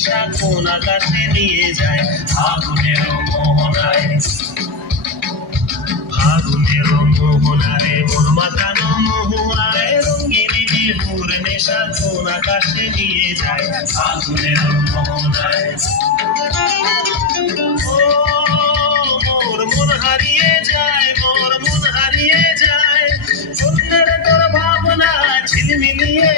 নেশা কোন আকাশে নিয়ে যায় ফাগুনের মোহনায়। ফাগুনের মোহনারে মন মাতানো মোহনায় রঙ্গিনী বিহুর নেশা কোন আকাশে নিয়ে যায় ফাগুনের মোহনায়। মোর মন হারিয়ে যায়, মোর মন হারিয়ে যায়, তোর ভাবনা ঝিলমিলিয়ে